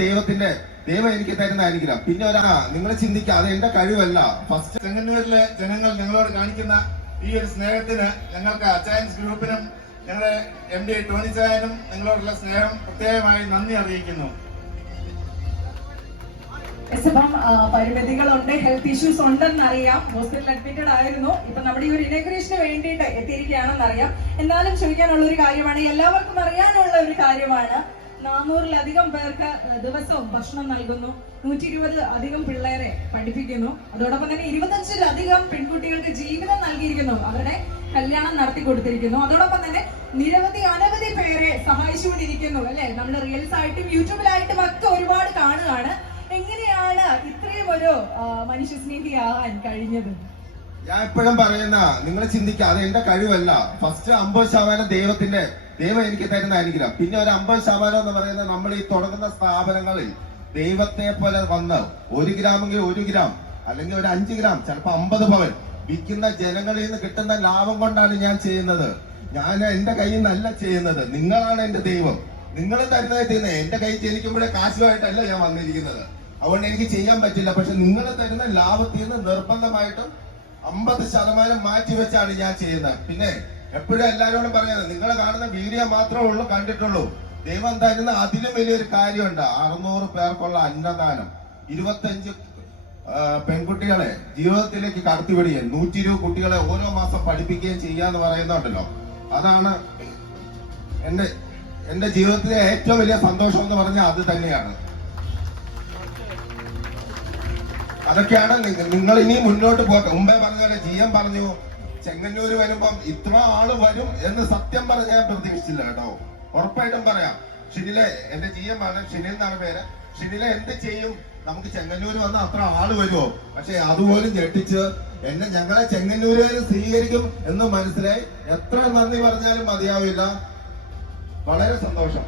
ദൈവം എനിക്ക് തരുന്ന അനുഗ്രഹം. പിന്നെ നിങ്ങൾ ചിന്തിക്കുക, അത് എന്റെ കഴിവല്ല. ഫസ്റ്റ് ചെങ്ങന്നൂരിലെ ജനങ്ങൾ ഞങ്ങളോട് കാണിക്കുന്ന ഈ ഒരു സ്നേഹത്തിന് ഞങ്ങൾക്ക് അച്ചായൻസ് ഗ്രൂപ്പിനും ഞങ്ങളുടെ MD ടോണി ചായനും നിങ്ങളോടുള്ള സ്നേഹം പ്രത്യേകമായി നന്ദി അറിയിക്കുന്നു. പരിമിതികളുണ്ട്, ഹെൽത്ത് ഇഷ്യൂസ് ഉണ്ടെന്നറിയാം, ഹോസ്പിറ്റൽ അഡ്മിറ്റഡ് ആയിരുന്നു. ഇപ്പൊ നമ്മുടെ ഈ ഒരു ഇനഗ്രേഷന് വേണ്ടിയിട്ട് എത്തിയിരിക്കുകയാണെന്നറിയാം. എന്നാലും ചോദിക്കാനുള്ള ഒരു കാര്യമാണ്, എല്ലാവർക്കും അറിയാനുള്ള ഒരു കാര്യമാണ്. 400-ലധികം പേർക്ക് ദിവസവും ഭക്ഷണം നൽകുന്നു, 120 അധികം പിള്ളേരെ പഠിപ്പിക്കുന്നു, അതോടൊപ്പം തന്നെ 25-ലധികം പെൺകുട്ടികൾക്ക് ജീവിതം നൽകിയിരിക്കുന്നു, അവരുടെ കല്യാണം നടത്തി കൊടുത്തിരിക്കുന്നു. അതോടൊപ്പം തന്നെ അനവധി പേരെ സഹായിച്ചുകൊണ്ടിരിക്കുന്നു അല്ലെ. നമ്മൾ റീൽസ് ആയിട്ടും യൂട്യൂബിലായിട്ടും ഒക്കെ ഒരുപാട് കാണുകയാണ്. എങ്ങനെയാണ് ഇത്രയും ഒരു മനുഷ്യസ്നേഹിയാകാൻ കഴിഞ്ഞത്? ഞാൻ എപ്പോഴും പറയുന്ന, നിങ്ങൾ ചിന്തിക്കുക, അത് എന്റെ കഴിവല്ല. ഫസ്റ്റ് 50% ദൈവം എനിക്ക് തരുന്ന അനുഗ്രഹം. പിന്നെ ഒരു 50% എന്ന് പറയുന്നത് നമ്മൾ ഈ തുടങ്ങുന്ന സ്ഥാപനങ്ങളിൽ ദൈവത്തെ പോലെ വന്ന് 1 ഗ്രാമെങ്കിൽ 1 ഗ്രാം, അല്ലെങ്കിൽ ഒരു 5 ഗ്രാം, ചിലപ്പോ 50 പവൻ വിൽക്കുന്ന ജനങ്ങളിൽ നിന്ന് കിട്ടുന്ന ലാഭം കൊണ്ടാണ് ഞാൻ ചെയ്യുന്നത്. ഞാൻ എന്റെ കയ്യിൽ നിന്നല്ല ചെയ്യുന്നത്, നിങ്ങളാണ് എന്റെ ദൈവം. നിങ്ങൾ തരുന്നത് ചെയ്യുന്നത്. എന്റെ കൈ ജനിക്കുമ്പോഴേ കാശുമായിട്ടല്ല ഞാൻ വന്നിരിക്കുന്നത്, അതുകൊണ്ട് എനിക്ക് ചെയ്യാൻ പറ്റില്ല. പക്ഷെ നിങ്ങൾ തരുന്ന ലാഭത്തിൽ നിന്ന് നിർബന്ധമായിട്ടും 50% മാറ്റി വെച്ചാണ് ഞാൻ ചെയ്യുന്നത്. പിന്നെ എപ്പോഴും എല്ലാവരോടും പറയുന്നത്, നിങ്ങൾ കാണുന്ന വീഡിയോ മാത്രമേ ഉള്ളൂ കണ്ടിട്ടുള്ളൂ. ദൈവം തരുന്ന അതിലും വലിയൊരു കാര്യമുണ്ട്. 600 പേർക്കുള്ള അന്നദാനം, 25 പെൺകുട്ടികളെ ജീവിതത്തിലേക്ക് കടത്തിവിടുകയും 120 കുട്ടികളെ ഓരോ മാസം പഠിപ്പിക്കുകയും ചെയ്യാന്ന് പറയുന്നുണ്ടല്ലോ. അതാണ് എന്റെ ജീവിതത്തിലെ ഏറ്റവും വലിയ സന്തോഷം എന്ന് പറഞ്ഞാൽ അത് തന്നെയാണ്. അതൊക്കെയാണ് നിങ്ങൾ ഇനി മുന്നോട്ട് പോകട്ടെ. മുമ്പേ പറഞ്ഞ പോലെ GM പറഞ്ഞു, ചെങ്ങന്നൂര് വരുമ്പം ഇത്ര ആള് വരും എന്ന് സത്യം പറഞ്ഞ ഞാൻ പ്രതീക്ഷിച്ചില്ല കേട്ടോ. ഉറപ്പായിട്ടും പറയാം. ഷിനിലെ എന്റെ GM ആണ്, ഷിനിൽ എന്നാണ് പേര്. ഷിനിലെ എന്ത് ചെയ്യും, നമുക്ക് ചെങ്ങന്നൂര് വന്ന അത്ര ആള് വരുമോ? പക്ഷെ അതുപോലും ഞെട്ടിച്ച് ഞങ്ങളെ ചെങ്ങന്നൂരുകാർ സ്വീകരിക്കും എന്ന് മനസ്സിലായി. എത്ര നന്ദി പറഞ്ഞാലും മതിയാവില്ല. വളരെ സന്തോഷം.